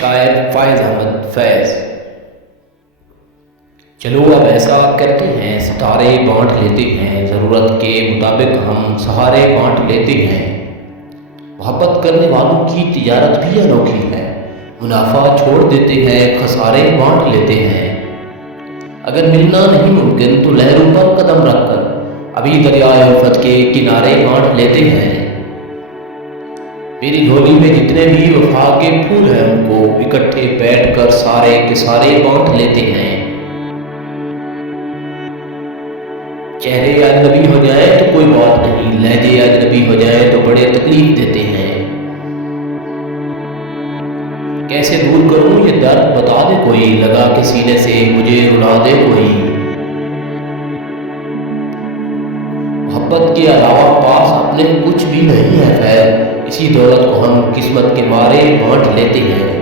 شاعر فائز احمد فیض۔ چلو اب ایسا کرتے ہیں، ستارے بانٹ لیتے ہیں، ضرورت کے مطابق ہم سہارے بانٹ لیتے ہیں۔ محبت کرنے والوں کی تجارت بھی انوکھی ہے، منافع چھوڑ دیتے ہیں، خسارے بانٹ لیتے ہیں۔ اگر ملنا نہیں ممکن تو لہروں پر قدم رکھ کر ابھی دریائے الفت کے کنارے بانٹ لیتے ہیں۔ میری جھولی میں جتنے بھی وفا کے پھول ہیں ان کو اکٹھے بیٹھ کر سارے کے سارے بانٹ لیتے ہیں۔ چہرے اجنبی ہو جائیں تو کوئی بات نہیں، لہجے اجنبی ہو جائیں تو بڑے تکلیف دیتے ہیں۔ کیسے دور کروں یہ درد بتا دے کوئی، لگا کے سینے سے مجھے رلا دے کوئی۔ محبت کے علاوہ پاس اپنے کچھ بھی نہیں ہے خیر، اسی دولت کو ہم قسمت کے مارے بانٹ لیتے ہیں۔